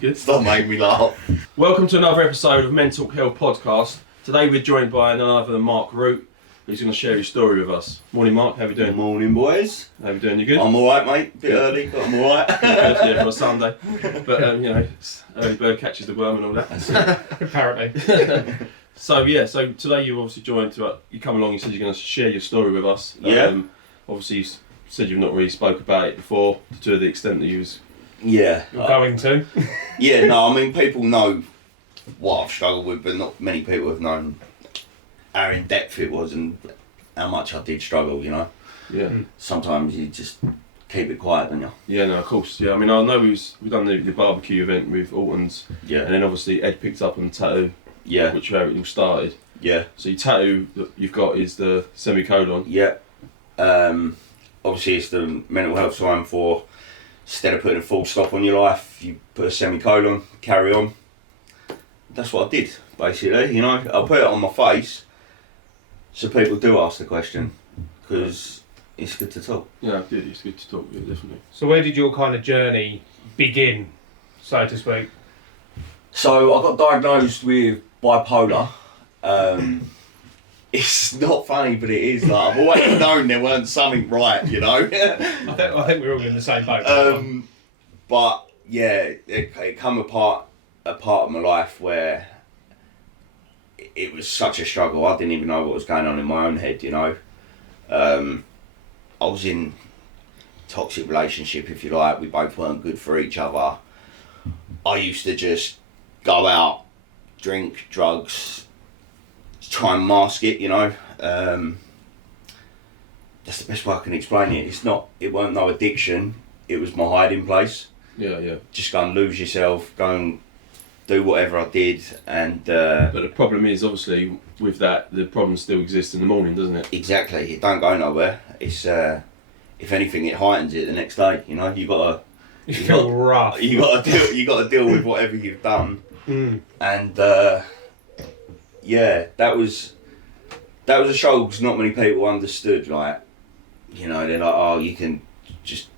Good. Stop making me laugh. Welcome to another episode of Mental Health Podcast. Today we're joined by none other than Marc, who's going to share his story with us. Morning, Marc. How you doing? Good morning, boys. How you doing? You good? I'm alright, mate. Bit early, but I'm alright. Good, yeah, for a Sunday. But it's early bird catches the worm and all that. Apparently. So today you've obviously joined you come along. You said you're going to share your story with us. Yeah. Obviously you said you've not really spoke about it before to the extent that you was. Yeah. You're going to. Yeah, no, I mean, people know what I've struggled with, but not many people have known how in depth it was and how much I did struggle, you know. Yeah. Sometimes you just keep it quiet, don't you? Yeah, no, of course. Yeah, I mean, I know we've done the barbecue event with Alton's. Yeah. And then obviously Ed picked up on the tattoo. Yeah. Which where it all started. Yeah. So your tattoo that you've got is the semicolon. Yeah. Obviously it's the mental health sign for, instead of putting a full stop on your life, you put a semicolon, carry on. That's what I did, basically, you know. I put it on my face so people do ask the question, because it's good to talk. Yeah, it is good to talk, yeah, definitely. So where did your kind of journey begin, so to speak? So I got diagnosed with bipolar. It's not funny, but it is. Like, I've always known there weren't something right, you know. I think we're all in the same boat. But yeah, it come a part of my life where it was such a struggle. I didn't even know what was going on in my own head, you know. I was in a toxic relationship, if you like. We both weren't good for each other. I used to just go out, drink, drugs, try and mask it, you know. That's the best way I can explain it. It weren't no addiction, it was my hiding place. Yeah. Just go and lose yourself, go and do whatever I did, and But the problem is, obviously, with that, the problem still exists in the morning, doesn't it? exactly, it don't go nowhere. It's if anything, it heightens it the next day, you know. You feel rough. You gotta deal with whatever you've done. And yeah, that was a struggle because not many people understood. Like, you know, they're like, oh, you can just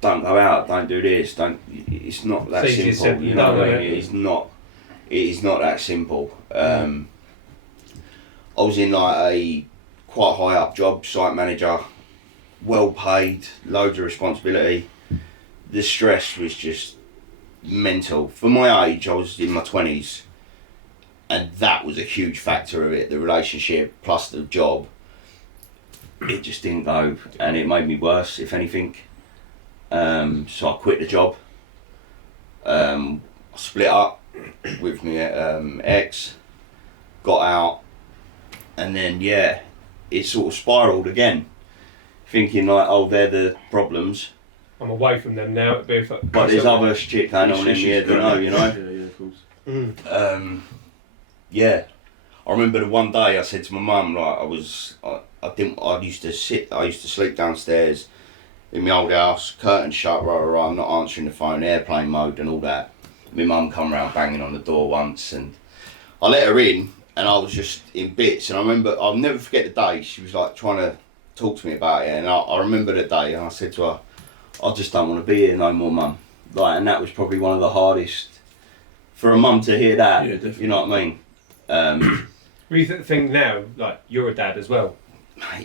don't go out, don't do this, don't. It's not that simple. You know what I mean? It is not that simple. I was in like a quite high up job, site manager, well paid, loads of responsibility. The stress was just mental. For my age, I was in my 20s, and that was a huge factor of it, the relationship plus the job. It just didn't go, and it made me worse, if anything. So I quit the job. I split up with my ex, got out, and then yeah, it sort of spiralled again, thinking like, oh, they're the problems. I'm away from them now. But there's other shit going on in here, don't know, you know? Yeah, of course. Yeah. I remember the one day I said to my mum, like, I used to sleep downstairs in my old house, curtain shut, I'm not answering the phone, airplane mode and all that. My mum come round banging on the door once, and I let her in, and I was just in bits, and I remember, I'll never forget the day, she was like trying to talk to me about it, and I remember the day, and I said to her, I just don't want to be here no more, mum. Like, and that was probably one of the hardest for a mum to hear that. Yeah, definitely. You know what I mean? What do you think now? Like, you're a dad as well.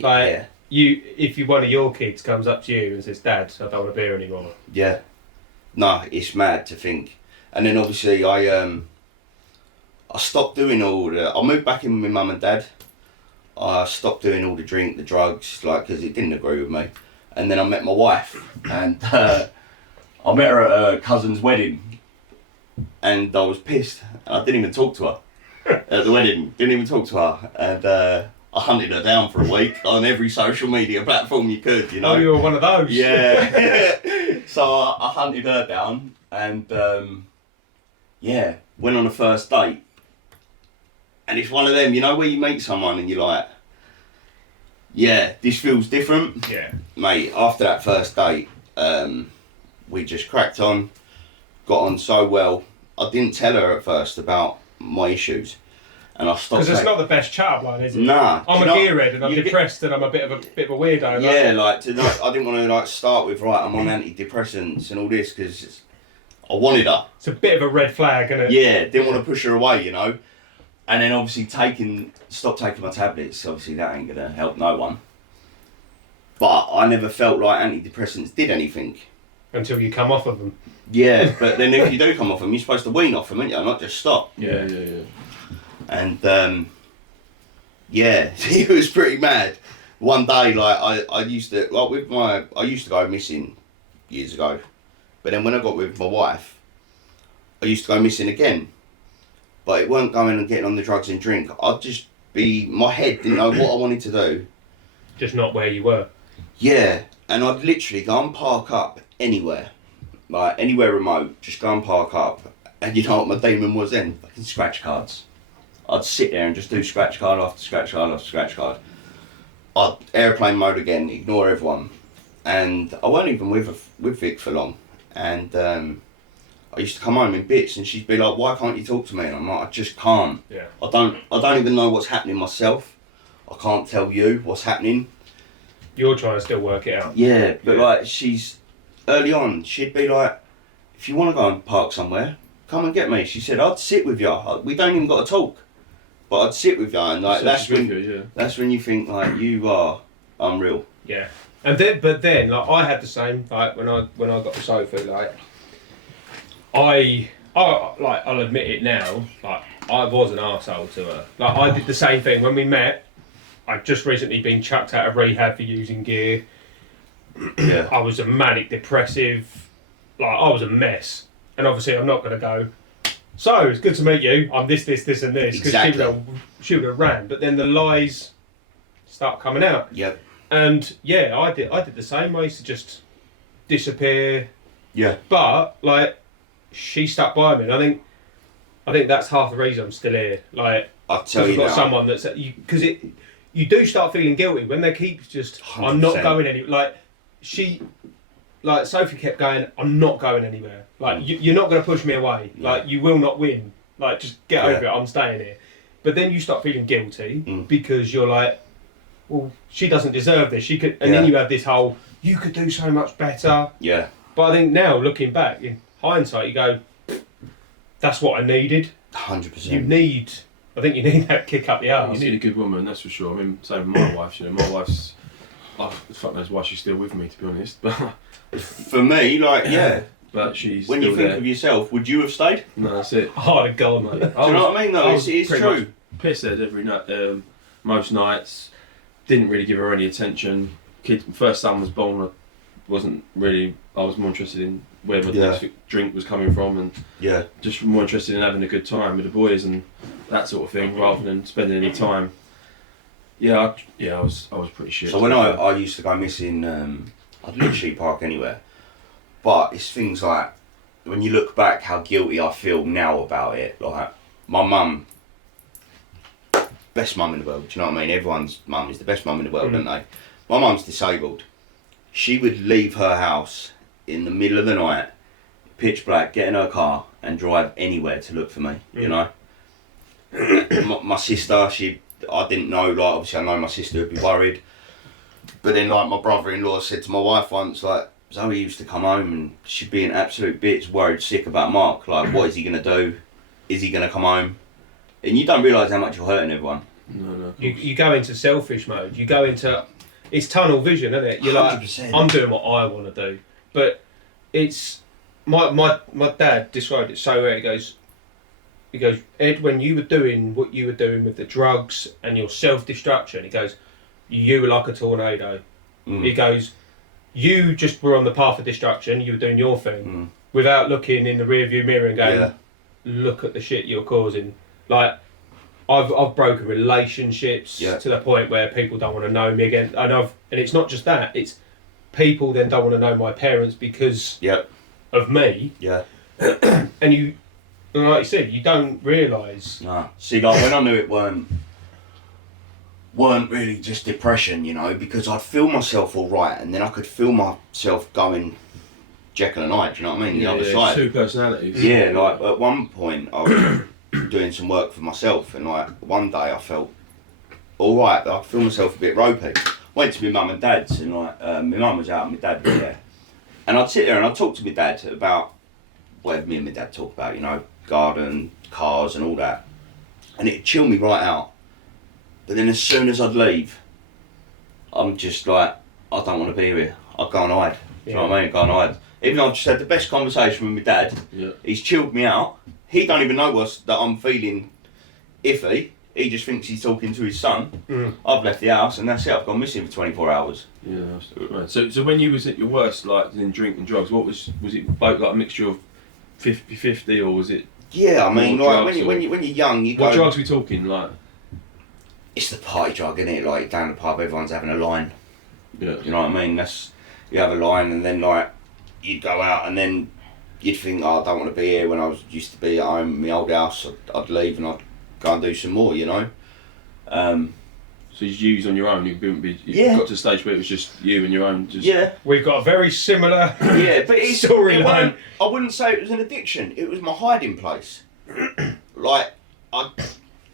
Like, yeah. if one of your kids comes up to you and says, "Dad, I don't want to be here anymore." Yeah. No, it's mad to think. And then obviously I stopped doing I moved back in with my mum and dad. I stopped doing all the drink, the drugs, like, because it didn't agree with me. And then I met my wife, and I met her at her cousin's wedding, and I was pissed. And I didn't even talk to her at the wedding. Didn't even talk to her, and I hunted her down for a week on every social media platform you could. You know. Oh, you were one of those. Yeah. So I hunted her down, and yeah, went on a first date. And it's one of them, you know, where you meet someone and you're like, yeah, this feels different. Yeah. Mate, after that first date, we just cracked on, got on so well. I didn't tell her at first about my issues, and I stopped. Because it's not the best chat line, is it? Nah. I'm a gearhead and I'm depressed and I'm a bit of a weirdo. Yeah, I didn't want to start with, right, I'm on antidepressants and all this, because I wanted her. It's a bit of a red flag, isn't it? Yeah, didn't want to push her away, you know. And then obviously stopped taking my tablets. Obviously that ain't gonna help no one. But I never felt like antidepressants did anything. Until you come off of them. Yeah, but then if you do come off them, you're supposed to wean off them, aren't you? Not just stop. Yeah. And yeah, it was pretty mad. One day, like I used to I used to go missing years ago, but then when I got with my wife, I used to go missing again. But it weren't going and getting on the drugs and drink. I'd just my head didn't know what I wanted to do. Just not where you were. Yeah, and I'd literally go and park up anywhere, like anywhere remote, just go and park up. And you know what my demon was then? Fucking scratch cards. I'd sit there and just do scratch card after scratch card after scratch card. I'd airplane mode again, ignore everyone. And I weren't even with Vic for long. And I used to come home in bits and she'd be like, why can't you talk to me? And I'm like, I just can't. Yeah. I don't even know what's happening myself. I can't tell you what's happening. You're trying to still work it out. Yeah, but like early on, she'd be like, if you want to go and park somewhere, come and get me. She said, I'd sit with you. We don't even got to talk. But I'd sit with you and like that's when you think like you are unreal. Yeah. And then like I had the same, like when I got the sofa, like I'll admit it now, like I was an arsehole to her. Like I did the same thing when we met. I'd just recently been chucked out of rehab for using gear. Yeah. I was a manic depressive, like I was a mess. And obviously I'm not gonna go, so it's good to meet you, I'm this and this, because Exactly. she would have ran. But then the lies start coming out. Yep. And yeah, I did the same. I used to just disappear. Yeah. But like she stuck by me, and I think that's half the reason I'm still here. Like I'll tell you've you got now. someone that's because you do start feeling guilty when they keep just 100%. I'm not going anywhere. Like Sophie kept going, I'm not going anywhere. Like you're not going to push me away. Yeah. Like you will not win. Like just get over it. I'm staying here. But then you start feeling guilty because you're like, well, she doesn't deserve this. She could, and then you have this whole, you could do so much better. Yeah. But I think now, looking back in hindsight, you go, that's what I needed. 100%. I think you need that kick up the arse. You need a good woman, that's for sure. I mean, same with my wife. You know, my wife's. Oh, fuck knows why she's still with me, to be honest. But For me, like, yeah. But she's. When still you think there. of yourself, would you have stayed? No, that's it. Oh, the gold, mate. Do you know what I mean? No, it's true. Pissed head every night, most nights. Didn't really give her any attention. First son was born. I was more interested in where my next drink was coming from, and just more interested in having a good time with the boys and that sort of thing, rather than spending any time. I was pretty shit. So when I used to go missing, I'd literally park anywhere. But it's things like, when you look back how guilty I feel now about it, like, my mum, best mum in the world, do you know what I mean? Everyone's mum is the best mum in the world, don't they? My mum's disabled. She would leave her house in the middle of the night, pitch black, get in her car and drive anywhere to look for me, you know? my sister, I didn't know, like, obviously I know my sister would be worried. But then, like, my brother-in-law said to my wife once, like, Zoe used to come home and she'd be an absolute bitch, worried sick about Marc. Like, what is he going to do? Is he going to come home? And you don't realise how much you're hurting everyone. No. You go into selfish mode. You go into... It's tunnel vision, isn't it? You're 100%. like, I'm doing what I want to do. But it's... My dad described it so well. He goes, Ed, when you were doing what you were doing with the drugs and your self-destruction, he goes, you were like a tornado. He goes, you just were on the path of destruction, you were doing your thing, without looking in the rearview mirror and going, look at the shit you're causing. Like, I've broken relationships to the point where people don't want to know me again. And it's not just that, it's people then don't want to know my parents because of me. Yeah. And you, like you said, you don't realise. Nah. See, like, when I knew it weren't really just depression, you know, because I'd feel myself all right, and then I could feel myself going Jekyll and Hyde, do you know what I mean? The other side. Two personalities. Yeah, like at one point I was doing some work for myself, and like one day I felt all right. I feel myself a bit ropey. Went to my mum and dad's, and like my mum was out and my dad was there, and I'd sit there and I'd talk to my dad about whatever me and my dad talk about, you know, garden, cars and all that. And it'd chill me right out. But then as soon as I'd leave, I'm just like, I don't want to be here. I'd go and hide. Do you know what I mean? Go and hide. Even though I've just had the best conversation with my dad, he's chilled me out. He don't even know that I'm feeling iffy. He just thinks he's talking to his son. I've left the house and that's it. I've gone missing for 24 hours. Yeah, right. So when you was at your worst, like in drink and drugs, what was it both like a mixture of 50-50 or was it? Yeah, I mean, like when you're young, you go. What drugs are we talking like? It's the party drug, isn't it? Like down the pub, everyone's having a line. Yeah. You know what I mean? You have a line and then like you'd go out and then you'd think, oh, I don't want to be here. When I used to be at home in my old house, I'd leave and I'd go and do some more, you know. So you use on your own. You got to the stage where it was just you and your own. We've got a very similar but it's storyline. I wouldn't say it was an addiction. It was my hiding place. Like I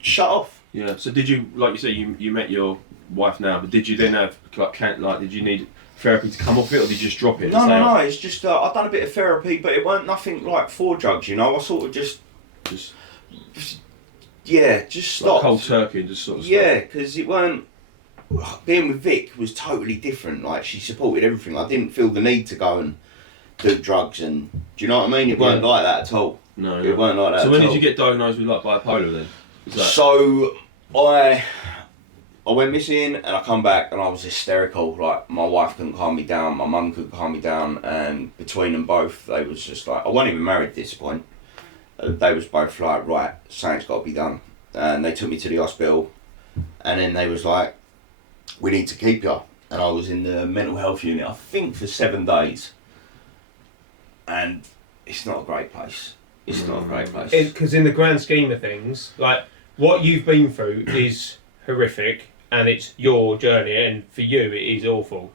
shut off. Yeah. So did you, like you say, you met your wife now, but did you then have did you need therapy to come off it, or did you just drop it? No. It's just I've done a bit of therapy, but it weren't nothing like for drugs. You know, I sort of just stopped. Like cold turkey and just sort of. Yeah, because it weren't. Being with Vic was totally different. Like she supported everything. I didn't feel the need to go and do drugs, and do you know what I mean? It weren't like that at all. No. It weren't like that. So when did you get diagnosed with like bipolar then? So I went missing and I come back and I was hysterical. Like my wife couldn't calm me down, my mum couldn't calm me down, and between them both, they was just like, I wasn't even married at this point. They was both like, right, something's got to be done, and they took me to the hospital, and then they was like, we need to keep you, and I was in the mental health unit I think for 7 days, and it's not a great place. It's not a great place. Because in the grand scheme of things, like what you've been through is horrific, and it's your journey, and for you it is awful,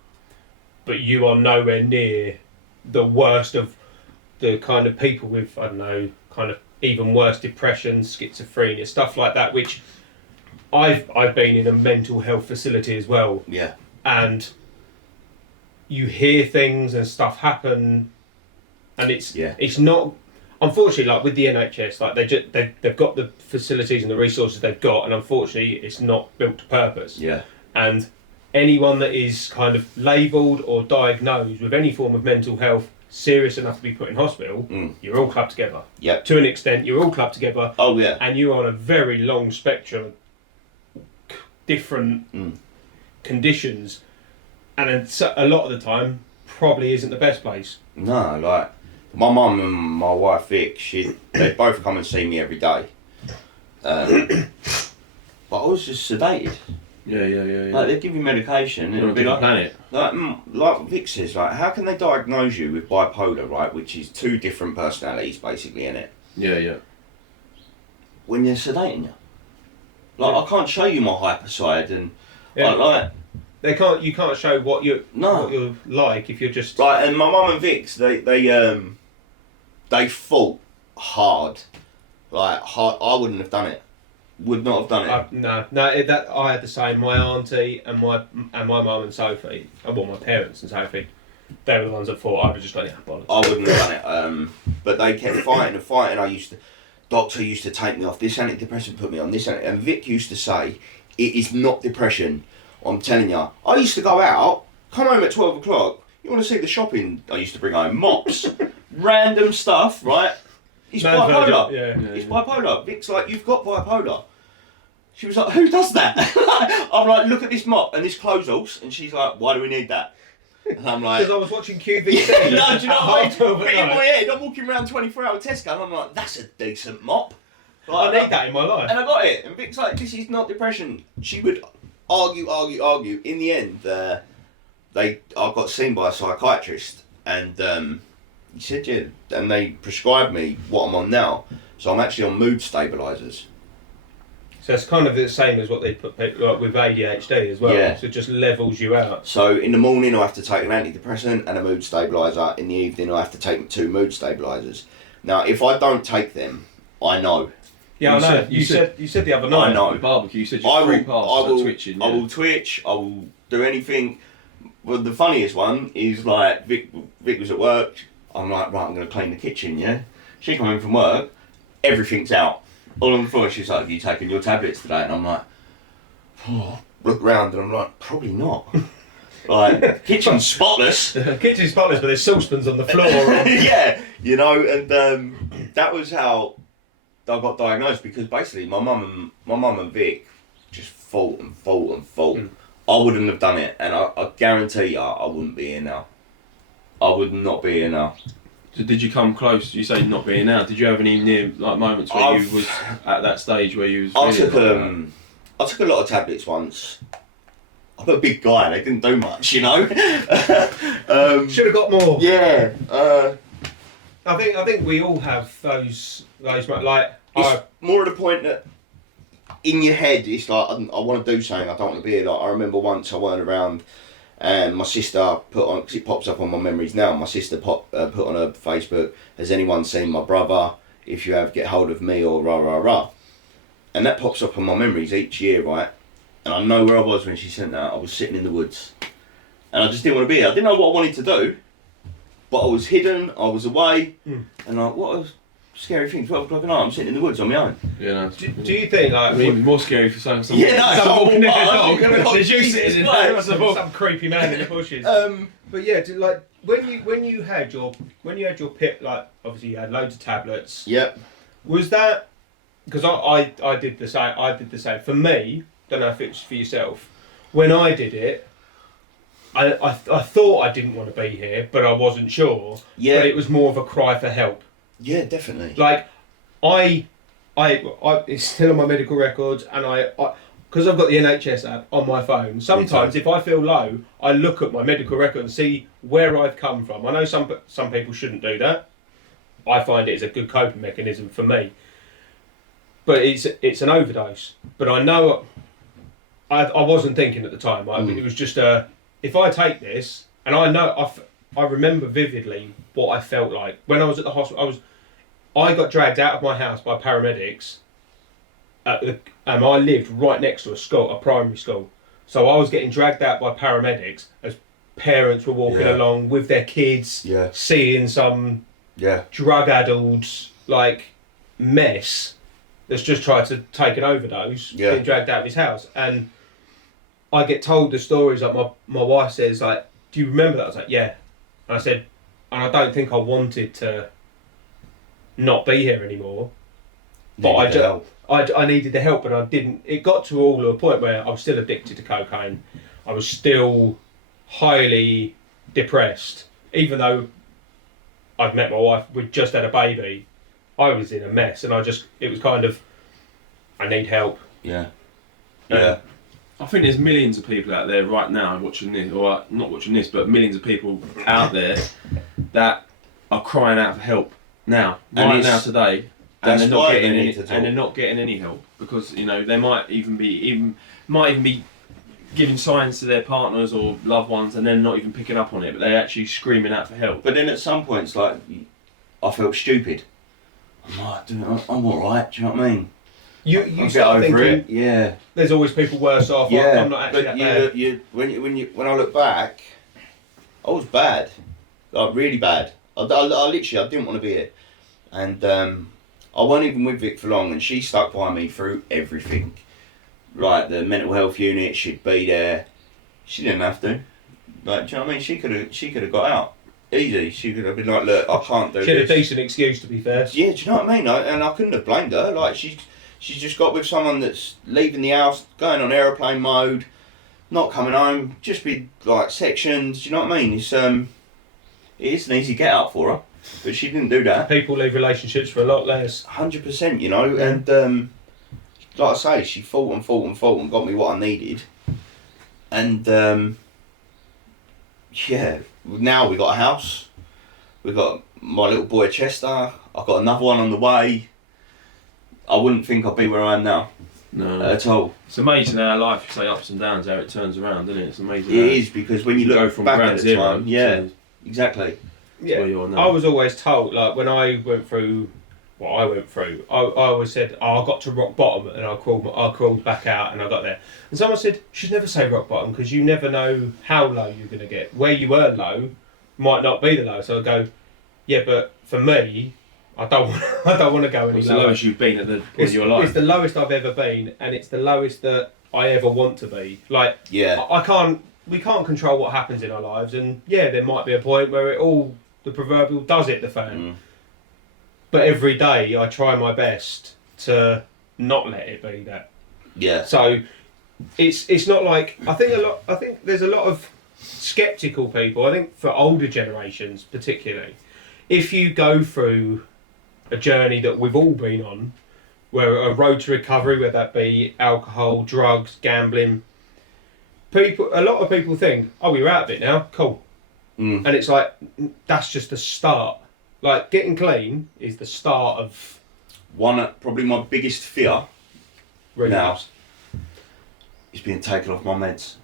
but you are nowhere near the worst of the kind of people with, I don't know, kind of even worse depression, schizophrenia, stuff like that, which I've been in a mental health facility as well. Yeah. And you hear things and stuff happen, and it's not, unfortunately, like with the NHS, like they've got the facilities and the resources they've got, and unfortunately it's not built to purpose. Yeah. And anyone that is kind of labelled or diagnosed with any form of mental health serious enough to be put in hospital, you're all clubbed together. Yep. To an extent, you're all clubbed together. Oh yeah. And you're on a very long spectrum of different conditions, and a lot of the time probably isn't the best place. No, like my mum and my wife Vic, they both come and see me every day. But I was just sedated. Yeah. Like they'd give you medication and it'd be like, like Vic says, like how can they diagnose you with bipolar, right? Which is 2 different personalities basically, innit? Yeah. When they're sedating you. Like I can't show you my hyper side, and you can't show what you're like if you're just right. And my mum and Vix, they fought hard, like hard. I wouldn't have done it. Would not have done it. That I had the same. My auntie and my mum and Sophie, well, my parents and Sophie, they were the ones that fought. I would just like, bollocks. I wouldn't have done it. But they kept fighting and fighting. Doctor used to take me off this antidepressant, put me on this, and Vic used to say, it is not depression. I'm telling you. I used to go out, come home at 12 o'clock. You want to see the shopping I used to bring home? Mops, random stuff, right? He's bipolar. He's bipolar. Vic's like, you've got bipolar. She was like, who does that? I'm like, look at this mop and this clothes horse. And she's like, why do we need that? And I'm like... Because I was watching QVC. Do you know what I mean? In my head, I'm walking around 24-hour Tesco and I'm like, that's a decent mop. Like, I need that in my life. And I got it. And Vic's like, this is not depression. She would argue. In the end, I got seen by a psychiatrist, and he said, yeah, and they prescribed me what I'm on now. So I'm actually on mood stabilisers. So it's kind of the same as what they put people like with ADHD as well. Yeah. So it just levels you out. So in the morning I have to take an antidepressant and a mood stabiliser. In the evening I have to take 2 mood stabilisers. Now if I don't take them, I know. Yeah, I know. You said the other night. I know. Barbecue. You said you're free pass. Twitching. I will twitch. I will do anything. Well, the funniest one is like Vic was at work. I'm like, right, I'm going to clean the kitchen, yeah. She come in from work, everything's out. All on the floor, she's like, have you taken your tablets today? And I'm like, oh. Look round and I'm like, probably not. Like, kitchen's spotless. Kitchen's spotless, but there's saucepans on the floor. Yeah, you know, and that was how I got diagnosed, because basically my mum and Vic just fought. I wouldn't have done it, and I guarantee you I wouldn't be here now. I would not be here now. So did you come close? You say not being now. Did you have any near moments where you was at that stage where you was? I took a lot of tablets once. I'm a big guy. They didn't do much, you know. Should have got more. Yeah. I think we all have those like. It's more to the point that in your head it's like, I want to do something. I don't want to be here. Like, I remember once I weren't around, and my sister put on, because it pops up on my memories now. My sister put on her Facebook, "Has anyone seen my brother? If you have, get hold of me," or rah rah rah. And that pops up on my memories each year, right? And I know where I was when she sent that. I was sitting in the woods. And I just didn't want to be here. I didn't know what I wanted to do. But I was hidden, I was away. And like, what a scary thing. 12 o'clock at night, I'm sitting in the woods on my own. Yeah, no. Do you think, like... I mean, more scary for some yeah, no, some walking in the dog. There's you sitting in some creepy man in the bushes. But yeah, like, when you had your PIP, like, obviously you had loads of tablets. Yep. Was that... Because I did the same. I did the same. For me, don't know if it was for yourself. When I did it, I thought I didn't want to be here, but I wasn't sure. Yeah. But it was more of a cry for help. Yeah, definitely. Like, I it's still on my medical records, and I because I've got the NHS app on my phone. Sometimes, if I feel low, I look at my medical record and see where I've come from. I know some people shouldn't do that. I find it is a good coping mechanism for me. But it's an overdose. But I know I wasn't thinking at the time. It was just if I take this, and I know I remember vividly what I felt like when I was at the hospital. I got dragged out of my house by paramedics. And I lived right next to a primary school. So I was getting dragged out by paramedics as parents were walking along with their kids, seeing some drug-addled mess that's just tried to take an overdose, getting dragged out of his house. And I get told the stories, like my wife says, like, do you remember that? I was like, yeah. And I said, and I don't think I wanted to not be here anymore. But I needed the help, but I didn't. It got to a point where I was still addicted to cocaine. I was still highly depressed. Even though I'd met my wife, we'd just had a baby, I was in a mess, and it was kind of, I need help. Yeah. I think there's millions of people out there right now watching this, or not watching this, but millions of people out there that are crying out for help now today, and they're not getting any help, because they might even be giving signs to their partners or loved ones, and then not even picking up on it, but they're actually screaming out for help. But then at some points, like, I felt stupid. I'm like, I'm alright, do you know what I mean? You start thinking, yeah. There's always people worse off. Yeah, I'm not actually but that bad. When I look back, I was bad, like really bad. I literally didn't want to be here, and I wasn't even with Vic for long, and she stuck by me through everything. Like the mental health unit, she'd be there. She didn't have to. Like, do you know what I mean? She could have got out easy. She could have been like, look, I can't do this. She had a decent excuse, to be fair. Yeah, do you know what I mean? And I couldn't have blamed her. Like, she's just got with someone that's leaving the house, going on aeroplane mode, not coming home, just be like sections. Do you know what I mean? It is an easy get out for her, but she didn't do that. People leave relationships for a lot less. 100%, and like I say, she fought and got me what I needed, and now we got a house, we got my little boy Chester, I've got another one on the way. I wouldn't think I'd be where I am now. No. At all. It's amazing how life, you say ups and downs, how it turns around, isn't it? It's amazing. It is, because when you look from back ground at the zero, time, exactly. Yeah, I was always told, like, when I went through what I went through, I always said, I got to rock bottom, and I crawled back out, and I got there. And someone said, you should never say rock bottom, because you never know how low you're going to get. Where you were low might not be the low. So I go, yeah, but for me, I don't want to go any It's lower. the lowest you've been at the point of your life. It's the lowest I've ever been, and it's the lowest that I ever want to be. Like, Yeah. we can't control what happens in our lives, and yeah, there might be a point where the proverbial does hit the fan. But every day I try my best to not let it be that. Yeah. So it's not like I think there's a lot of skeptical people. I think for older generations particularly, if you go through a journey that we've all been on, where a road to recovery, whether that be alcohol, drugs, gambling, a lot of people think, oh, you're out of it now, cool. And it's like, that's just the start. Like, getting clean is the start of... Probably my biggest fear relapse. now is being taken off my meds.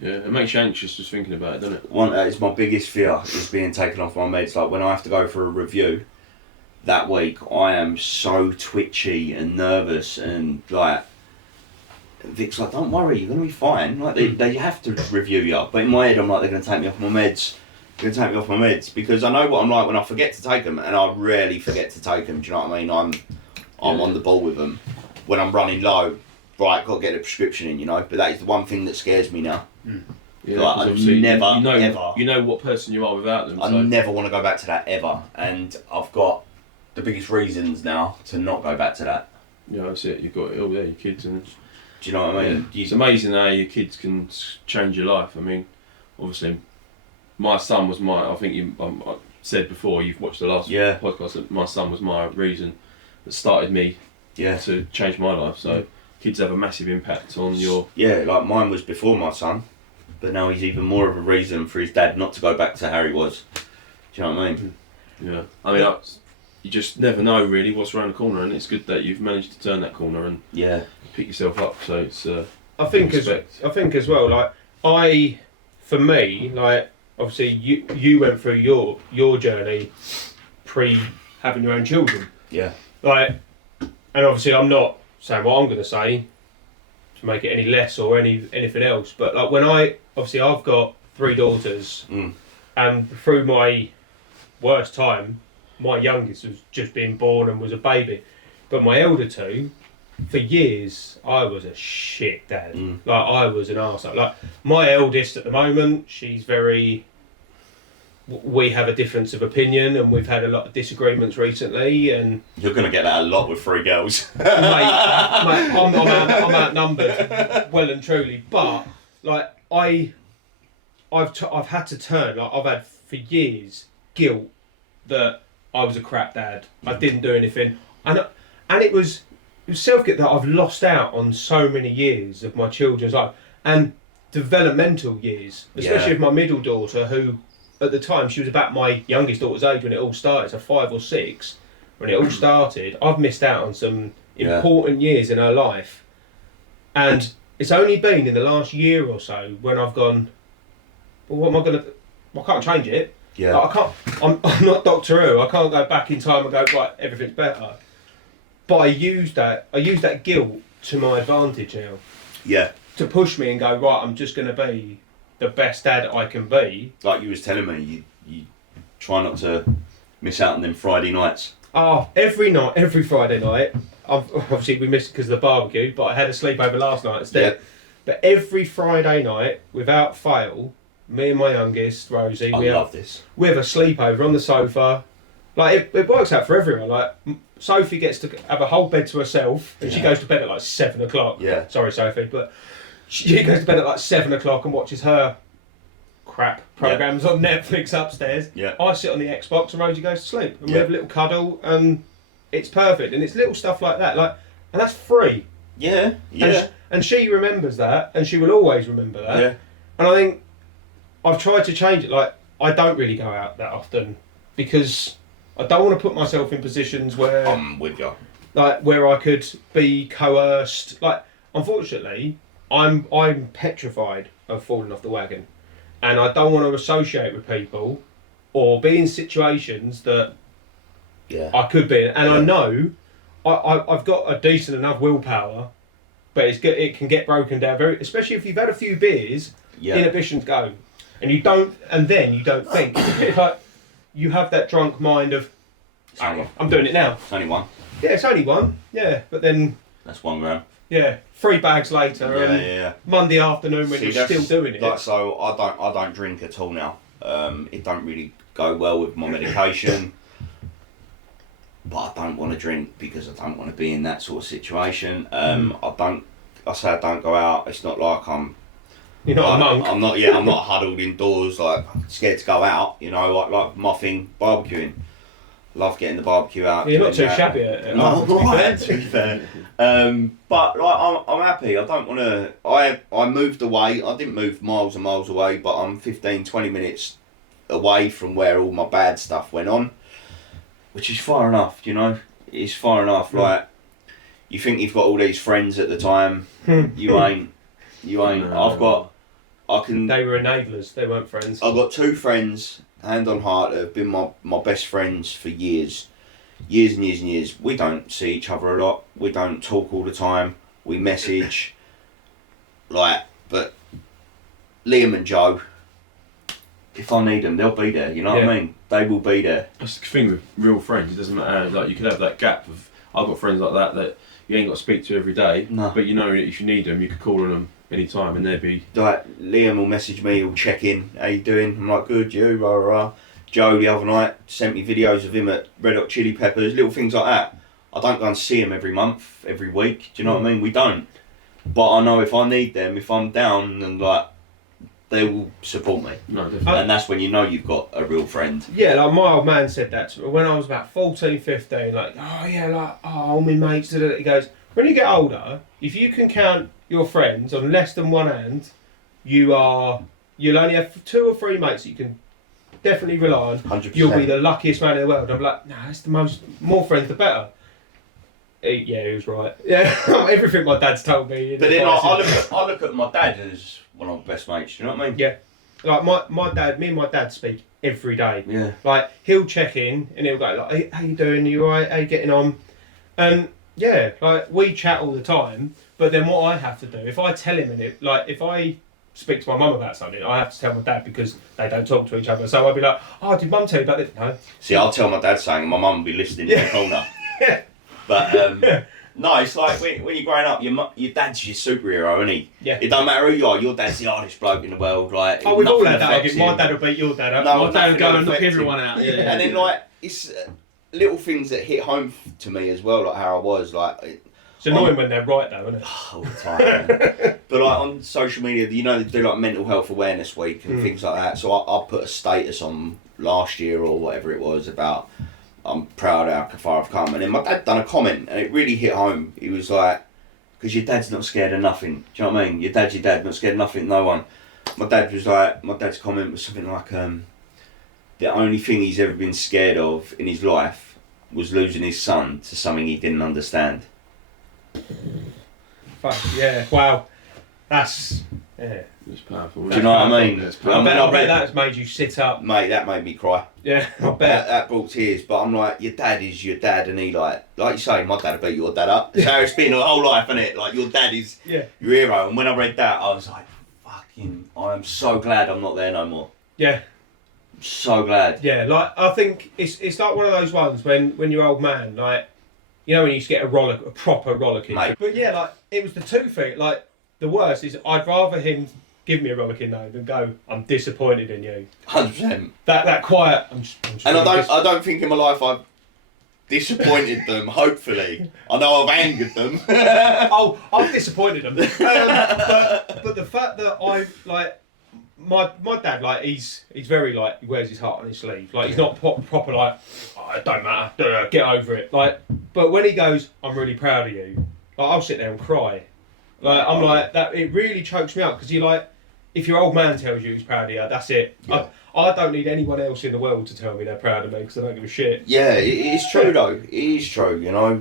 Yeah, it makes you anxious just thinking about it, doesn't it? It's my biggest fear is being taken off my meds. Like, when I have to go for a review that week, I am so twitchy and nervous, and like, Vic's like, don't worry, you're going to be fine. Like, they have to review you. But in my head, I'm like, they're going to take me off my meds. They're going to take me off my meds. Because I know what I'm like when I forget to take them, and I rarely forget to take them. Do you know what I mean? I'm on the ball with them. When I'm running low, right, got to get a prescription in, you know. But that is the one thing that scares me now. Yeah, like, I never, ever... You know what person you are without them. I never want to go back to that, ever. And I've got the biggest reasons now to not go back to that. Yeah, that's it. You've got your kids and... Do you know what I mean? Yeah. It's amazing how your kids can change your life. I mean, obviously, my son was I think I said before, you've watched the last podcast, that my son was my reason that started me to change my life. So kids have a massive impact on your... Yeah, like mine was before my son, but now he's even more of a reason for his dad not to go back to how he was. Do you know what I mean? Yeah. I mean, you just never know really what's around the corner, and it's good that you've managed to turn that corner and pick yourself up. So it's I think as well, like for me, like obviously you went through your journey pre having your own children. Yeah. Like, and obviously I'm not saying what I'm going to say to make it any less or anything else, but like when I've got 3 daughters, and through my worst time, my youngest was just being born and was a baby, but my elder 2, for years I was a shit dad. Like, I was an arsehole. Like, my eldest at the moment, she's very... We have a difference of opinion, and we've had a lot of disagreements recently, and... You're going to get that a lot with 3 girls. mate, I'm outnumbered, well and truly, but, like, I've had to turn, like, I've had for years guilt that I was a crap dad. I didn't do anything, and it was self-guilt that I've lost out on so many years of my children's life and developmental years, especially with my middle daughter, who at the time she was about my youngest daughter's age when it all started, so 5 or 6 when it all started. I've missed out on some important years in her life, and it's only been in the last year or so when I've gone, well, what am I gonna? I can't change it. Yeah. Like, I'm not Doctor Who. I can't go back in time and go, right, everything's better. But I use that guilt to my advantage now. Yeah. To push me and go, right, I'm just going to be the best dad I can be. Like you was telling me, you try not to miss out on them Friday nights. Oh, every Friday night. Obviously we missed it because of the barbecue, but I had a sleepover last night instead. Yeah. But every Friday night, without fail, me and my youngest, Rosie, we have a sleepover on the sofa. Like, it works out for everyone. Like, Sophie gets to have a whole bed to herself, and she goes to bed at like 7 o'clock. Yeah. Sorry, Sophie, but she goes to bed at like 7 o'clock and watches her crap programs on Netflix upstairs. Yeah. I sit on the Xbox and Rosie goes to sleep, and we have a little cuddle, and it's perfect. And it's little stuff like that, like, and that's free. Yeah. Yeah. And she remembers that, and she will always remember that. Yeah. And I think I've tried to change it. Like, I don't really go out that often because I don't want to put myself in positions where I'm with you. Like, where I could be coerced. Like, unfortunately, I'm petrified of falling off the wagon, and I don't want to associate with people or be in situations that I could be in. And I know I've got a decent enough willpower, but it can get broken down very, especially if you've had a few beers. Inhibitions go, and then you don't think. It's like you have that drunk mind of, I'm doing it now. It's only one. Yeah, it's only one. Yeah, but then That's 1 gram. yeah, 3 bags later. Yeah. Monday afternoon when you're still doing it. Like, so I don't drink at all now. It don't really go well with my medication. But I don't want to drink because I don't want to be in that sort of situation. I say I don't go out. It's not like You're not a monk. I'm not. Yeah, I'm not huddled indoors like scared to go out. You know, like my thing, barbecuing. Love getting the barbecue out. You're not too shabby at it. No, I'm not. To be fair. But like, I'm happy. I don't want to. I moved away. I didn't move miles and miles away, but I'm 15, 20 minutes away from where all my bad stuff went on, which is far enough. You know, it's far enough. Like, you think you've got all these friends at the time. You ain't. You ain't. No. I can. They were enablers. They weren't friends. I've got 2 friends, hand on heart, that have been my best friends for years. Years and years and years. We don't see each other a lot. We don't talk all the time. We message. But Liam and Joe, if I need them, they'll be there. You know what I mean? They will be there. That's the thing with real friends. It doesn't matter. Like, you could have that gap of. I've got friends like that you ain't got to speak to every day. No. But you know, if you need them, you could call on them any time, and they'd be. Like, Liam will message me, he'll check in. How you doing? I'm like, good, you, rah, rah, rah. Joe, the other night, sent me videos of him at Red Hot Chili Peppers, little things like that. I don't go and see him every month, every week. Do you know what I mean? We don't. But I know if I need them, if I'm down, and like, they will support me. No, definitely. And that's when you know you've got a real friend. Yeah, like my old man said that to me when I was about 14, 15, like, oh yeah, like, all my mates, he goes, when you get older, if you can count your friends on less than one hand, you'll only have 2 or 3 mates that you can definitely rely on. 100%. You'll be the luckiest man in the world. I'm like, nah, it's more friends the better. Yeah, he was right. Yeah, everything my dad's told me. But then I look at my dad as one of my best mates, do you know what I mean? Yeah. Like my dad, me and my dad speak every day. Yeah. Like, he'll check in and he'll go like, hey, how you doing? Are you alright? How you getting on? And yeah, like, we chat all the time, but then what I have to do, if I tell him if I speak to my mum about something, I have to tell my dad because they don't talk to each other. So I'll be like, oh, did mum tell you about this? No. See, I'll tell my dad something and my mum will be listening in the corner. Yeah. But no, it's like when you're growing up, your dad's your superhero, isn't he? Yeah. It don't matter who you are, your dad's the hardest bloke in the world. Like, oh, we've all had that affects argument. him. My dad will beat your dad up. No, My dad will go and knock affects everyone him. out. Yeah. And then like, it's little things that hit home to me as well, like how I was like. It's annoying when they're right though, isn't it? All the time. But like on social media, you know, they do like mental health awareness week and things like that. So I put a status on last year or whatever it was about I'm proud of how far I've come. And then my dad done a comment and it really hit home. He was like, because your dad's not scared of nothing. Do you know what I mean? Your dad's your dad, not scared of nothing, no one. My dad's comment was something like, the only thing he's ever been scared of in his life was losing his son to something he didn't understand. Fuck, yeah, wow. That's, yeah. It's powerful. Do you know what I mean? I bet that's made you sit up. Mate, that made me cry. Yeah, I bet. That brought tears, but I'm like, your dad is your dad, and he like you say, my dad will beat your dad up. That's how it's been the whole life, isn't it? Like, your dad is your hero, and when I read that, I was like, fucking, I am so glad I'm not there no more. Yeah. So glad. Yeah, like, I think it's like one of those ones when you're old man, like, you know when you used to get a proper rollicking. Mate. But yeah, like, it was the 2 thing, like, the worst is I'd rather him give me a rollicking though than go, I'm disappointed in you. 100%. That quiet, I'm just And really I don't think in my life I've disappointed them, hopefully. I know I've angered them. Oh, I've disappointed them. But the fact that like, my dad, like, he's very, like, he wears his heart on his sleeve. Like, he's not proper like, oh, it don't matter, get over it. Like, but when he goes, I'm really proud of you, like, I'll sit there and cry. Like, I'm like, that, it really chokes me up because you're like, if your old man tells you he's proud of you, that's it. Yeah. I don't need anyone else in the world to tell me they're proud of me because I don't give a shit. Yeah, it is true though. It is true, you know.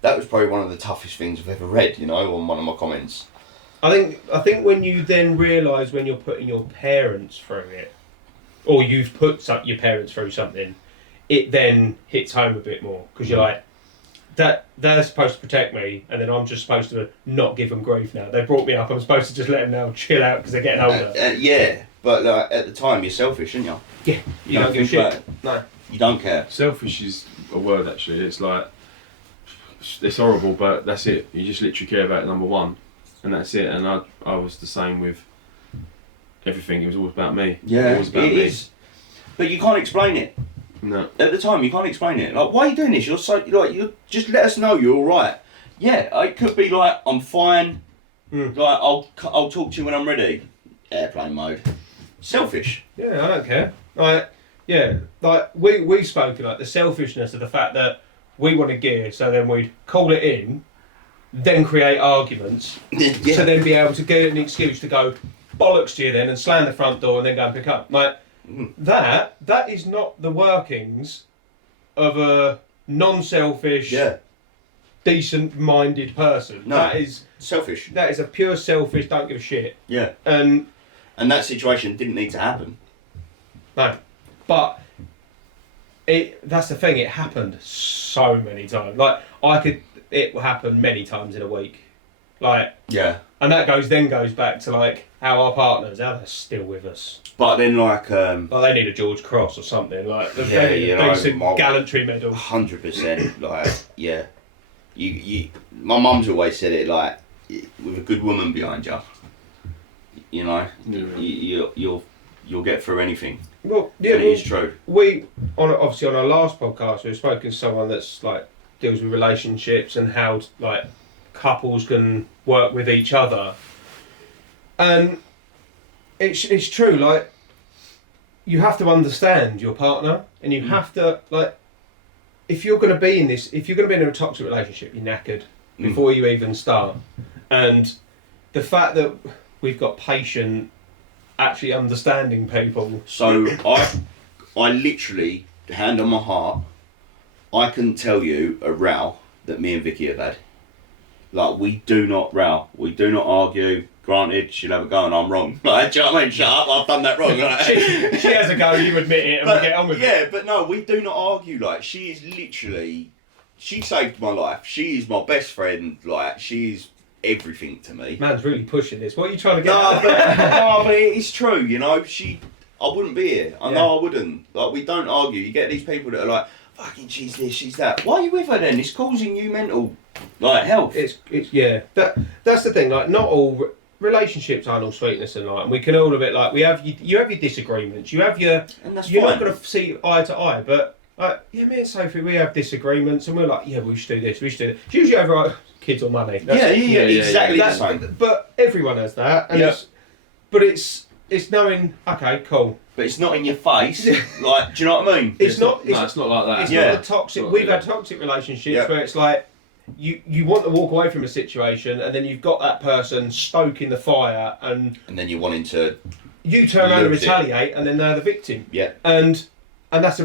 That was probably one of the toughest things I've ever read, you know, on one of my comments. I think when you then realise when you're putting your parents through it, or you've put your parents through something, it then hits home a bit more because you're like, they're supposed to protect me, and then I'm just supposed to not give them grief now. They brought me up, I'm supposed to just let them now chill out because they're getting older. Yeah, but at the time you're selfish, aren't you? Yeah, you don't give a shit. No. You don't care. Selfish is a word actually. It's like, it's horrible, but that's it. You just literally care about number one, and that's it. And I was the same with everything. It was always about me. Yeah, Always about it me. is. But you can't explain it. No. At the time, you can't explain it. Like, why are you doing this? You're so like, you just let us know you're all right. Yeah, it could be like, I'm fine. Like, I'll talk to you when I'm ready. Airplane mode. Selfish. Yeah, I don't care. Like, yeah, like we spoke like the selfishness of the fact that we want a gear, so then we'd call it in, then create arguments, Yeah. to then be able to get an excuse to go bollocks to you then and slam the front door and then go and pick up. Like that is not the workings of a non-selfish, decent-minded person. No. That is Selfish. That is a pure selfish, don't give a shit. Yeah. And that situation didn't need to happen. no, but that's the thing. It happened so many times. Like it will happen many times in a week. Like and that goes back to like how our partners, how they're still with us. But then like they need a George Cross or something. Like they need you a decent gallantry medal. 100%. Like you. My mum's always said it like, with a good woman behind you, you know, you'll get through anything. Well, yeah, and it is true. We obviously on our last podcast we've spoken to someone that's like deals with relationships and how like couples can work with each other, and it's true. Like you have to understand your partner, and you have to like if you're going to be in a toxic relationship, you're knackered before you even start, and the fact that we've got patient. Actually understanding people. So I literally, hand on my heart, I can tell you a row that me and Vicky have had. Like, we do not row. We do not argue. Granted, she'll have a go and I'm wrong. Like, do you know what I mean? Shut up, I've done that wrong. Like, she has a go, you admit it, and we get on with it. Yeah, but no, we do not argue. Like, she is literally, she saved my life. She is my best friend. Like, she's everything to me. Man's really pushing this. What are you trying to get but it's true, you know. I wouldn't be here. I know I wouldn't. Like, we don't argue. You get these people that are like, fucking she's this, she's that. Why are you with her then? It's causing you mental, like, health. It's that's the thing. Like, not all relationships aren't all sweetness and light. And we can all admit, like, you have your disagreements. You have your, and that's you're fine. not going to see eye to eye, but like, me and Sophie, we have disagreements, and we're like, we should do this, we should do that. It's usually over kids or money. Exactly the same. But everyone has that, and it's knowing, okay, cool. But it's not in your face. Like, do you know what I mean? It's not like that. It's not a toxic. We've had toxic relationships where it's like you want to walk away from a situation, and then you've got that person stoking the fire, and then you're wanting to. You turn around and retaliate, and then they're the victim. Yeah. And that's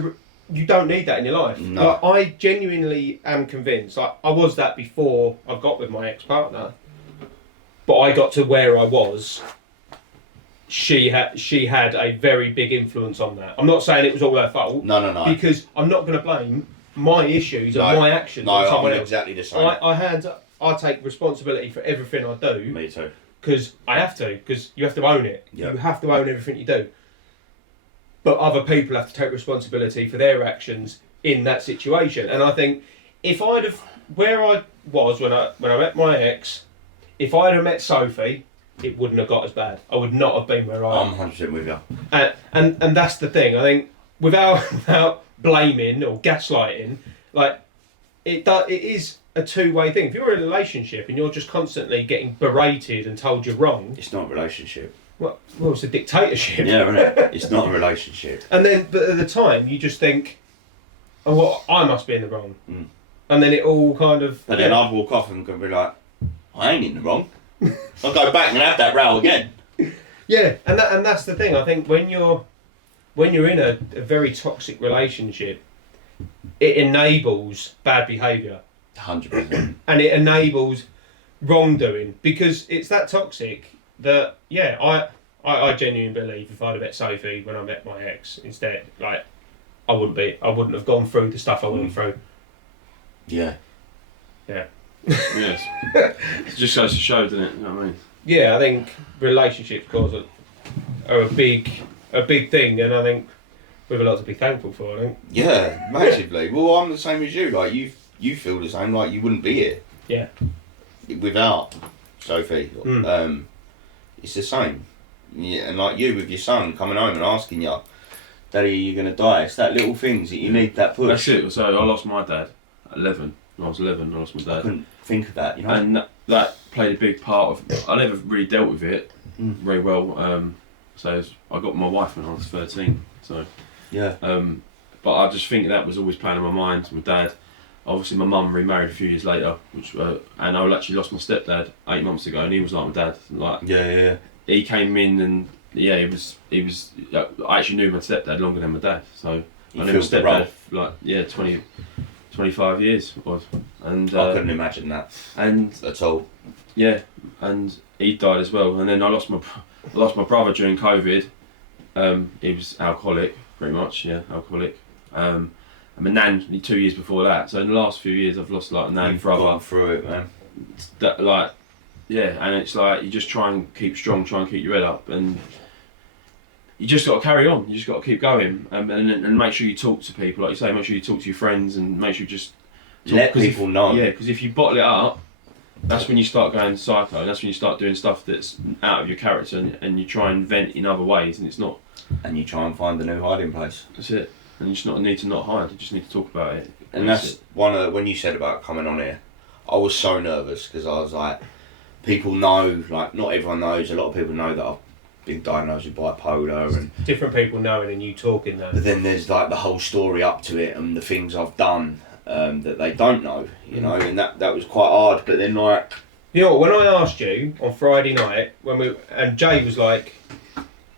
you don't need that in your life. No. Like, I genuinely am convinced. Like, I was that before I got with my ex-partner, but I got to where I was. She had a very big influence on that. I'm not saying it was all her fault. No. Because I'm not going to blame my issues and my actions on someone else. Exactly the same. I take responsibility for everything I do. Me too. Because I have to. Because you have to own it. Yep. You have to own everything you do. But other people have to take responsibility for their actions in that situation. And I think if I'd have where I was when I met my ex, if I'd have met Sophie, it wouldn't have got as bad. I would not have been where I am. I'm 100% with you. And that's the thing. I think without blaming or gaslighting, like it is a two-way thing. If you're in a relationship and you're just constantly getting berated and told you're wrong, it's not a relationship. Well, it's a dictatorship. Yeah, isn't it? It's not a relationship. And then, but at the time, you just think, oh, well, I must be in the wrong. And then it all kind of. But then I'd walk off and be like, I ain't in the wrong. I'll go back and have that row again. Yeah, and that's the thing. I think when you're in a very toxic relationship, it enables bad behaviour. 100%. And it enables wrongdoing because it's that toxic that I genuinely believe if I'd have met Sophie when I met my ex instead, like I wouldn't have gone through the stuff I went through. Yeah. Yes. It just goes to show, doesn't it? You know what I mean? Yeah, I think relationships are a big thing, and I think We've a lot to be thankful for, I think. Yeah, massively. Well, I'm the same as you. Like you feel the same. Like you wouldn't be here. Yeah. Without Sophie. It's the same. Yeah, and like you with your son coming home and asking you, Daddy, are you gonna die? It's that little things that you need that push. That's it. So I lost my dad at 11. When I was 11, I lost my dad. I couldn't think of that, you know. And that played a big part of. I never really dealt with it very well. So I got my wife when I was 13. So yeah. But I just think that was always playing on my mind. My dad. Obviously, my mum remarried a few years later, and I actually lost my stepdad 8 months ago, and he was like my dad. Like yeah. He came in and he was. I actually knew my stepdad longer than my dad, so I knew my stepdad for 20, 25 years it was, and I couldn't imagine that at all. Yeah, and he died as well, and then I lost my brother during COVID. He was alcoholic, pretty much. Yeah, alcoholic. And my nan 2 years before that. So in the last few years, I've lost like a nan, brother. Gone through it, man. That and it's like you just try and keep strong, try and keep your head up, and you just got to carry on. You just got to keep going, and make sure you talk to people, like you say. Make sure you talk to your friends, and make sure you just let people know. Yeah, because if you bottle it up, that's when you start going psycho, and that's when you start doing stuff that's out of your character, and you try and vent in other ways, and it's not. And you try and find a new hiding place. That's it. And you just need to not hide. You just need to talk about it. And that's one of when you said about coming on here, I was so nervous because I was like, people know, like not everyone knows. A lot of people know that I've been diagnosed with bipolar, and different people knowing and you talking though. But then there's like the whole story up to it and the things I've done that they don't know, you know, and that was quite hard. But then like, you know, when I asked you on Friday night and Jay was like,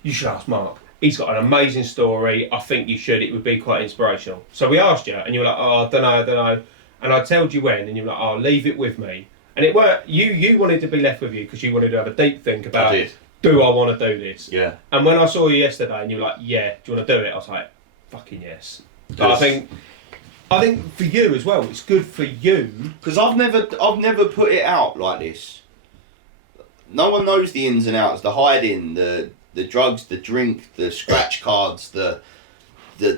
you should ask Marc. He's got an amazing story. I think you should. It would be quite inspirational. So we asked you, and you were like, "Oh, I don't know." And I told you when, and you were like, "Oh, leave it with me." And it weren't you wanted to be left with you because you wanted to have a deep think about, do I want to do this? Yeah. And when I saw you yesterday, and you were like, "Yeah, do you want to do it?" I was like, "Fucking yes." I think for you as well, it's good for you because I've never put it out like this. No one knows the ins and outs, the hiding, the drugs, the drink, the scratch cards, the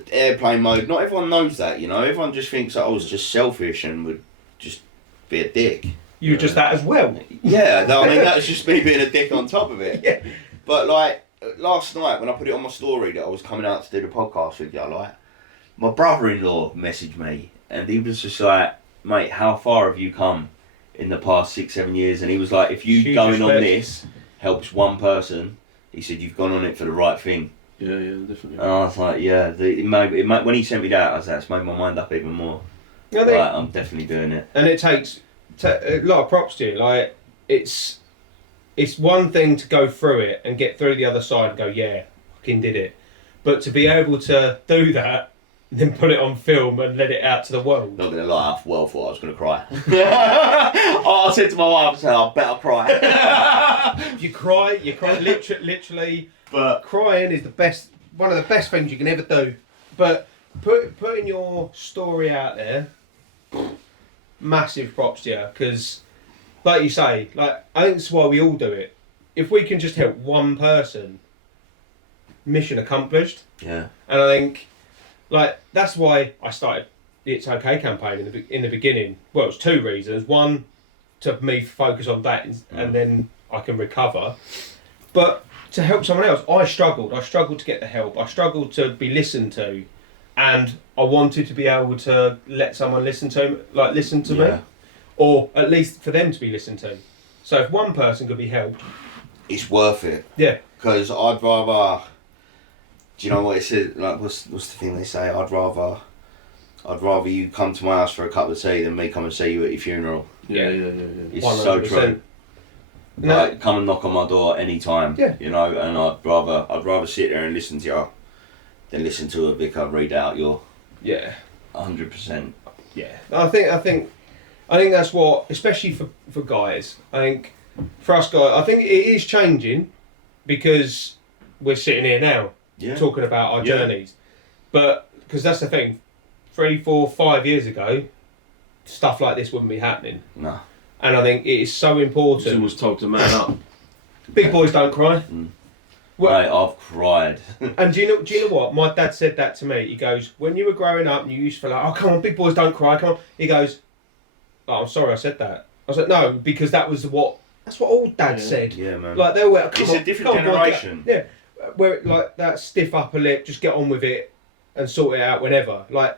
airplane mode. Not everyone knows that, you know. Everyone just thinks that I was just selfish and would just be a dick. You were just that as well. Yeah, I mean that was just me being a dick on top of it. Yeah. But like last night when I put it on my story that I was coming out to do the podcast with you, like my brother-in-law messaged me and he was just like, "Mate, how far have you come in the past 6-7 years?" And he was like, "If you going on this helps one person," he said, "You've gone on it for the right thing." Yeah, definitely. And I was like, yeah, when he sent me that, I was like, it's made my mind up even more. I'm definitely doing it. And it takes a lot of props to you. Like, it's one thing to go through it and get through the other side and go, yeah, fucking did it. But to be able to do that, then put it on film and let it out to the world. Not going to lie, I thought I was going to cry. I said to my wife, I better cry. You cry literally. But crying is one of the best things you can ever do. But putting your story out there, massive props to you. Because, like you say, I think that's why we all do it. If we can just help one person, mission accomplished. Yeah. And I think, that's why I started the It's Okay campaign in the beginning. Well, it was two reasons. One, to me focus on that, and then I can recover. But to help someone else, I struggled to get the help. I struggled to be listened to, and I wanted to be able to let someone listen to me, or at least for them to be listened to. So if one person could be helped, it's worth it. Yeah. Because I'd rather. Do you know what it says? Like, what's the thing they say? I'd rather you come to my house for a cup of tea than me come and see you at your funeral. Yeah. It's 100%. so true. Like, come and knock on my door anytime. Yeah. You know, and I'd rather sit there and listen to you than listen to a vicar read out your. Yeah. 100%. Yeah. I think that's what, especially for guys. I think for us guys, I think it is changing because we're sitting here now talking about our journeys. But because that's the thing, 3, 4, 5 years ago, stuff like this wouldn't be happening. No. And I think it is so important. Someone was told to man up. Big boys don't cry. Well, mate, I've cried. And do you know what? My dad said that to me. He goes, when you were growing up and you used to feel like, oh, come on, big boys don't cry, come on. He goes, oh, I'm sorry I said that. I was like, no, because that's what all dads said. Yeah, man. Like, they were, it's a different generation. Boy, where, like, that stiff upper lip, just get on with it and sort it out whenever. Like,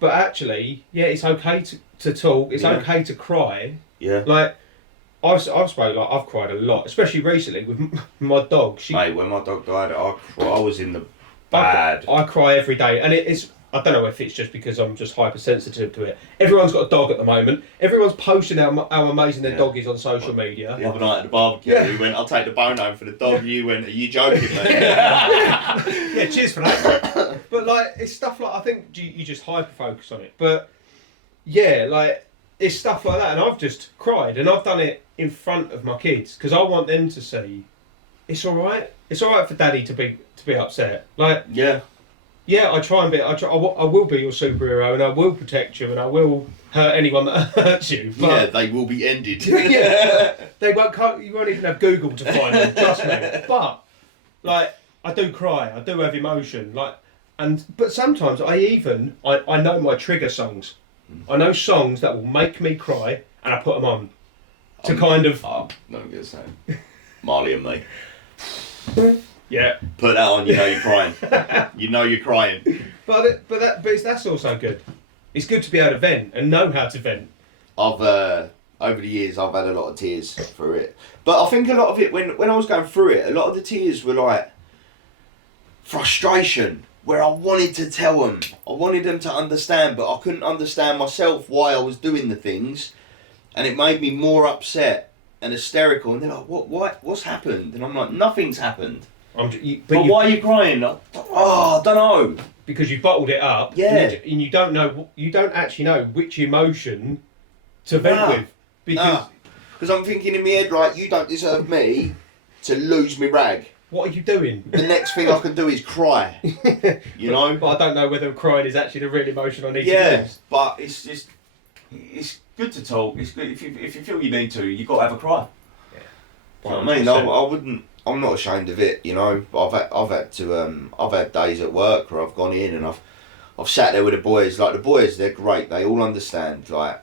but actually, yeah, it's okay to talk. It's okay to cry. Yeah. Like, I've cried a lot, especially recently with my dog. Mate, when my dog died, I was in the bad. I cry every day, and it's. I don't know if it's just because I'm just hypersensitive to it. Everyone's got a dog at the moment. Everyone's posting how amazing their dog is on social media. The other night at the barbecue, he went, "I'll take the bone home for the dog." You went, "Are you joking, mate?" Yeah, cheers for that. But like, it's stuff like I think you just hyper focus on it. But yeah, like it's stuff like that, and I've just cried, and I've done it in front of my kids because I want them to see it's all right. It's all right for Daddy to be upset. Like yeah, I try and be. I will be your superhero, and I will protect you, and I will hurt anyone that hurts you. But yeah, they will be ended. Yeah, they won't. You won't even have Google to find them. Trust me. But like, I do cry. I do have emotion. Like, but sometimes I know my trigger songs. I know songs that will make me cry, and I put them on to kind of. I'm not gonna say Marley and me. Yeah. Put that on, you know you're crying. You know you're crying. But that's also good. It's good to be able to vent and know how to vent. I've over the years I've had a lot of tears for it. But I think a lot of it when I was going through it, a lot of the tears were like frustration, where I wanted to tell them. I wanted them to understand, but I couldn't understand myself why I was doing the things, and it made me more upset and hysterical. And they're like, what's happened? And I'm like, nothing's happened. But why are you crying? I don't know. Because you bottled it up. Yeah. And you don't know. You don't actually know which emotion to vent with. Because I'm thinking in my head, right, you don't deserve me to lose my rag. What are you doing? The next thing I can do is cry. You know? But I don't know whether crying is actually the real emotion I need to use. But it's just, it's good to talk. It's good if you feel you need to, you've got to have a cry. Yeah. You know what I mean? I wouldn't. I'm not ashamed of it, you know. But I've had days at work where I've gone in and I've sat there with the boys. Like the boys, they're great. They all understand. Like,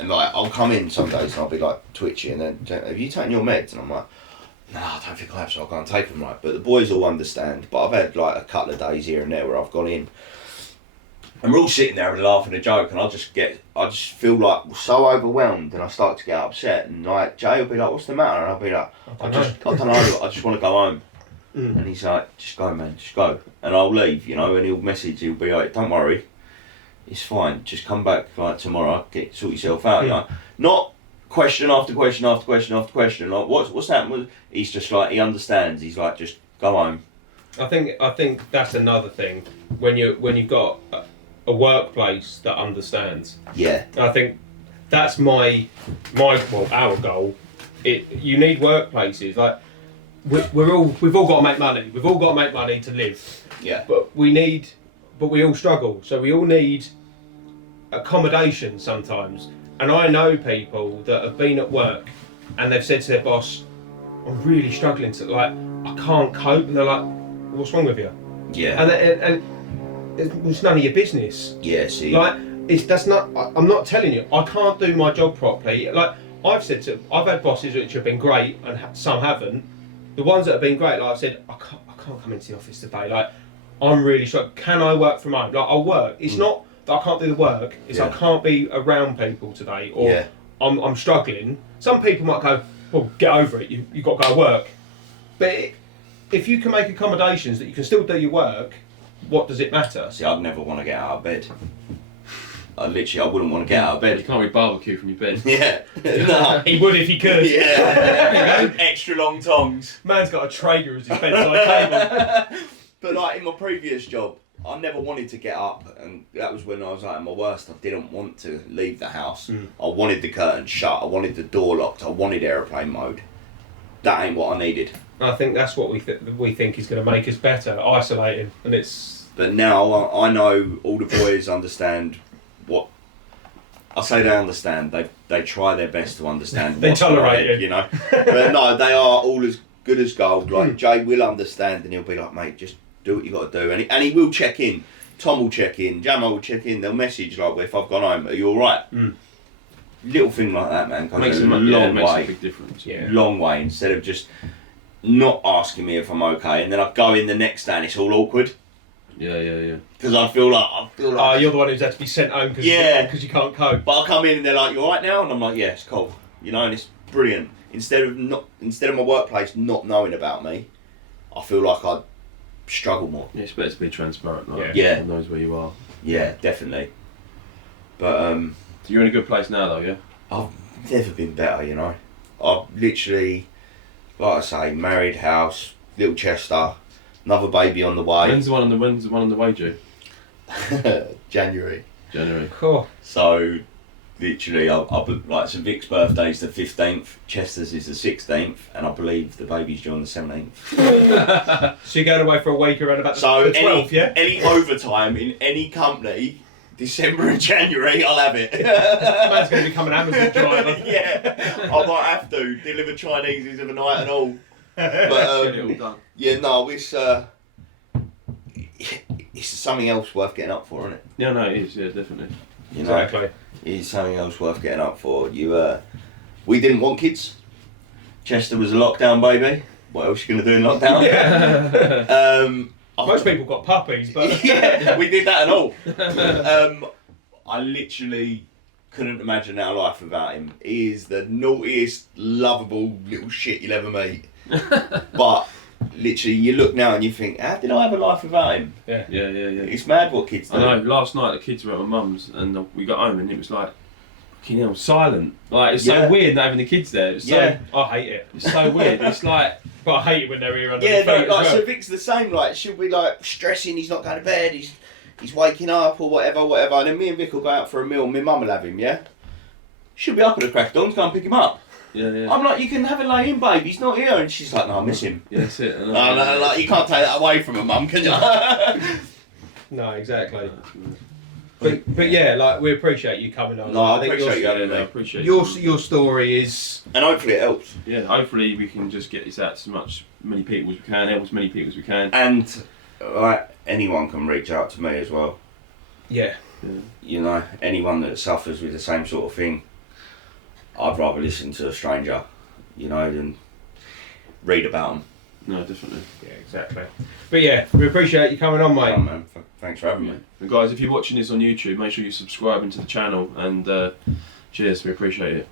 and like I'll come in some days and I'll be like twitchy, and then have you taken your meds? And I'm like, no, I don't think I have, so I can't take them. Right, but the boys all understand. But I've had like a couple of days here and there where I've gone in, and we're all sitting there and laughing a joke, and I just feel like so overwhelmed, and I start to get upset, and like Jay will be like, "What's the matter?" And I'll be like, I don't know, I just want to go home. And he's like, "Just go, man, just go." And I'll leave, you know, and he'll be like, "Don't worry, it's fine. Just come back like tomorrow, sort yourself out." You know, not question after question after question after question. Like, what's happened? He's just like, he understands. He's like, just go home. I think that's another thing when you've got a workplace that understands. Yeah. I think that's our goal. You need workplaces like we've all got to make money. We've all got to make money to live. Yeah. But we all struggle. So we all need accommodation sometimes. And I know people that have been at work and they've said to their boss, "I'm really struggling to I can't cope," and they're like, "What's wrong with you?" Yeah. And it's none of your business. Yeah, see. I'm not telling you, I can't do my job properly. Like, I've had bosses which have been great and some haven't. The ones that have been great, like I've said, I can't come into the office today. Like, I'm really struggling. Can I work from home? Like, I'll work. It's not that I can't do the work, it's I can't be around people today, or I'm struggling. Some people might go, well, get over it, you've got to go work. But if you can make accommodations that you can still do your work, what does it matter? See, I'd never want to get out of bed. I wouldn't want to get out of bed. You can't be barbecue from your bed. Yeah. No. He would if he could. Yeah. Extra long tongs. Man's got a Traeger as his bedside table. But like in my previous job, I never wanted to get up, and that was when I was like at my worst. I didn't want to leave the house. I wanted the curtain shut. I wanted the door locked. I wanted airplane mode. That ain't what I needed. I think that's what we think is going to make us better, isolating, and it's. But now I know all the boys understand what. I say they understand. They try their best to understand. They tolerate it, you know. But no, they are all as good as gold. Like Jay will understand, and he'll be like, mate, just do what you got to do, and he will check in. Tom will check in, Jamo will check in. They'll message like, if I've gone home, are you all right? Little thing like that, man, goes a long way. A big difference. Yeah. Long way. Instead of just not asking me if I'm okay, and then I go in the next day and it's all awkward. Yeah. Because I feel like. Oh, you're the one who's had to be sent home because you can't cope. But I come in and they're like, "You all right now?" And I'm like, "Yeah, it's cool." You know, and it's brilliant. Instead of my workplace not knowing about me, I feel like I'd struggle more. Yeah, it's better to be transparent. Like, yeah. Everyone knows where you are. Yeah, definitely. But So you're in a good place now, though, yeah. I've never been better. You know, I've literally, like I say, married, house, little Chester, another baby on the way. When's the one on the way due? January. Cool. So, literally, like, so Vic's birthday's the 15th, Chester's is the 16th, and I believe the baby's due on the 17th. So you're going away for a week around about the 12th, yeah? Any overtime in any company, December and January, I'll have it. Man's going to become an Amazon driver. Yeah, I might have to deliver Chineses of a night and all. But Get it all done. yeah, no, it's something else worth getting up for, isn't it? Yeah, no, it is. Yeah, definitely. You know, Exactly. it's something else worth getting up for. We didn't want kids. Chester was a lockdown baby. What else you gonna do in lockdown? Yeah. Most people got puppies, but yeah, we did that and all. I literally couldn't imagine our life without him. He is the naughtiest, lovable little shit you'll ever meet. But literally, you look now and you think, how did I have a life without him? Yeah. It's mad what kids do. I know. Last night the kids were at my mum's and we got home and it was like, fucking hell, silent. Like it's so weird not having the kids there. It's so, I hate it. It's so weird. It's like. But I hate it when they're here under yeah, the feet no, like as well. so Vic's the same. Like she'll be like stressing, he's not going to bed, he's waking up or whatever. And then me and Vic will go out for a meal. My mum will have him. Yeah, she'll be up at the crack of dawn to go and pick him up. Yeah. I'm like, you can have a lay in, babe. He's not here, and she's like, no, I miss him. Yeah, that's it. No, like you can't take that away from a mum, can you? No, exactly. But yeah, like we appreciate you coming on. No, I think appreciate you having I me. appreciate your story is, And hopefully it helps. Yeah, hopefully we can just get this out to many people as we can, help as many people as we can. And like anyone can reach out to me as well. yeah. You know, anyone that suffers with the same sort of thing, I'd rather listen to a stranger, you know, than read about them. No, definitely. Yeah, exactly. But yeah, we appreciate you coming on, mate. Oh, man, thanks for having me. And guys, if you're watching this on YouTube, make sure you subscribe to the channel and cheers, we appreciate it.